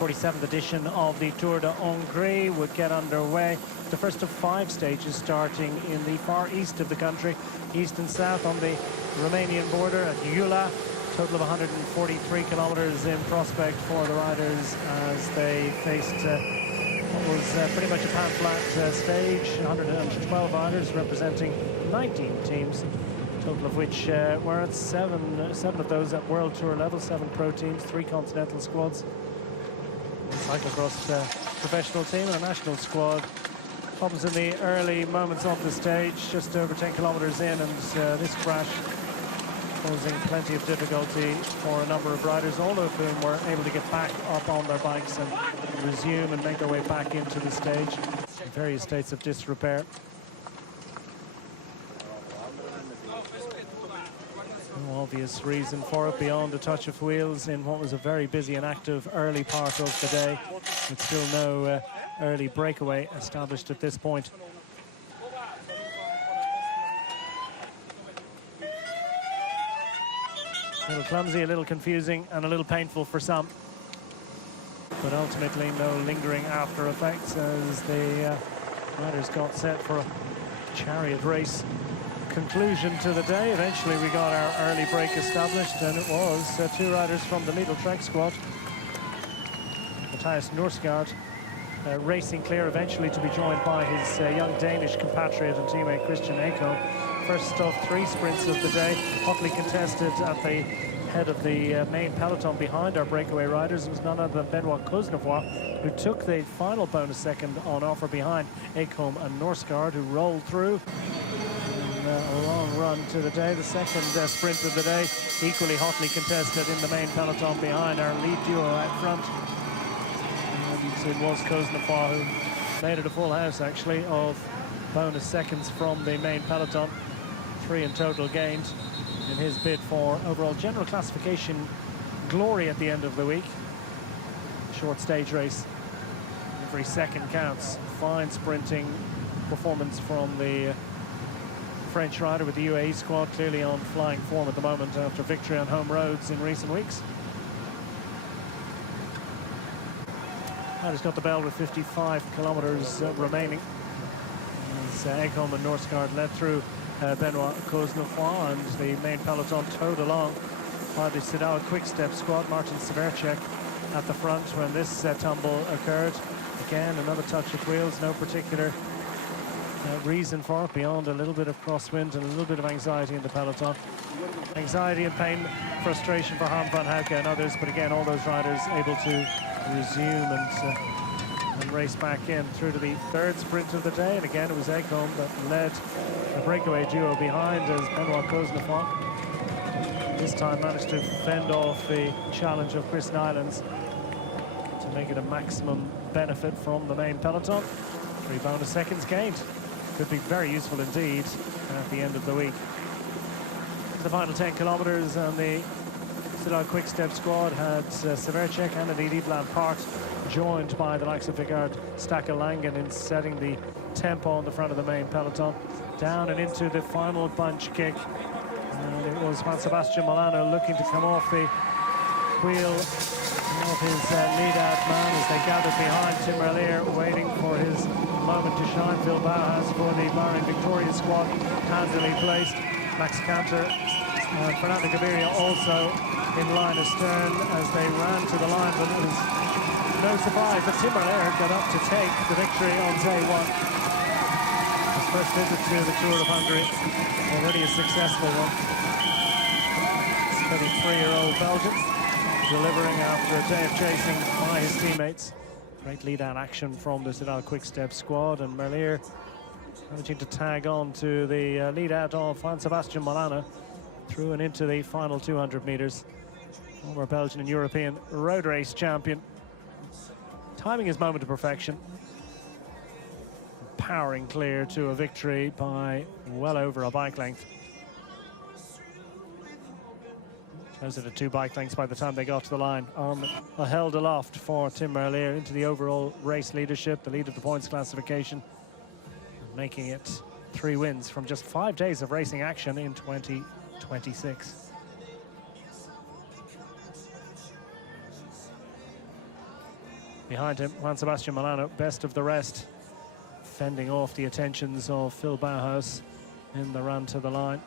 47th edition of the Tour de Hongrie would get underway. The first of 5 stages starting in the far east of the country, east and south on the Romanian border at Iula. Total of 143 kilometers in prospect for the riders as they faced what was pretty much a pan-flat stage. 112 riders representing 19 teams, total of which were at seven of those at World Tour level, 7 pro teams, 3 continental squads, a cyclocross professional team and a national squad. Problems in the early moments of the stage, just over 10 kilometers in, and this crash causing plenty of difficulty for a number of riders, all of whom were able to get back up on their bikes and resume and make their way back into the stage in various states of disrepair. No obvious reason for it beyond a touch of wheels in what was a very busy and active early part of the day, with still no early breakaway established at this point. A little clumsy, a little confusing, and a little painful for some. But ultimately, no lingering after effects as the riders got set for a chariot race conclusion to the day. Eventually, we got our early break established, and it was 2 riders from the Lidl Trek squad. Matthias Norsgaard racing clear, eventually to be joined by his young Danish compatriot and teammate Christian Ekholm. First of 3 sprints of the day, hotly contested at the head of the main peloton behind our breakaway riders. It was none other than Benoit Cosnefroy, who took the final bonus second on offer behind Ekholm and Norsgaard, who rolled through. A long run to the day. The second sprint of the day, equally hotly contested in the main peloton behind our lead duo out front. And it was Cosnefroy who made it a full house, actually, of bonus seconds from the main peloton. 3 in total gained in his bid for overall general classification glory at the end of the week. Short stage race, every second counts. Fine sprinting performance from the French rider with the UAE squad, clearly on flying form at the moment after victory on home roads in recent weeks. Rider's got the bell with 55 kilometers remaining. As Ekholm and Norsgaard led through Benoit Cosnefroy, and the main peloton towed along by the Soudal Quick-Step squad. Martin Severcek at the front when this tumble occurred. Again, another touch of wheels, no particular reason for it beyond a little bit of crosswind and a little bit of anxiety in the peloton. Anxiety and pain, frustration for Harm van Houke and others, but again, all those riders able to resume and race back in through to the 3rd sprint of the day. And again, it was Ekholm that led the breakaway duo behind as Benoit Cosnefroy this time managed to fend off the challenge of Chris Nylands to make it a maximum benefit from the main peloton. 3 bonus seconds gained. Could be very useful indeed at the end of the week. The final 10 kilometers, and the Soudal Quick-Step squad had Severcek and indeed Yves Lampart, joined by the likes of Vigard Stackel-Langen in setting the tempo on the front of the main peloton. Down and into the final bunch kick, and it was Juan Sebastián Molano looking to come off the wheel of his lead-out man as they gathered behind Tim Merlier, waiting for his moment to shine. Phil Bauhaus for the Bahrain Victoria squad, handily placed. Max Canter and Fernando Gaviria also in line astern as they ran to the line, but it was no surprise that Tim Merlier got up to take the victory on day 1. His first visit to the Tour of Hungary, already a successful one. 33-year-old Belgian, delivering after a day of chasing by his teammates. Great lead-out action from the Soudal Quick-Step squad, and Merlier managing to tag on to the lead-out of Juan Sebastián Molano through and into the final 200 meters. Former Belgian and European road race champion. Timing his moment to perfection. Powering clear to a victory by well over a bike length. Those are the 2 bike lengths by the time they got to the line. Arm held aloft for Tim Merlier into the overall race leadership, the lead of the points classification, making it 3 wins from just 5 days of racing action in 2026. Behind him, Juan Sebastián Molano, best of the rest, fending off the attentions of Phil Bauhaus in the run to the line.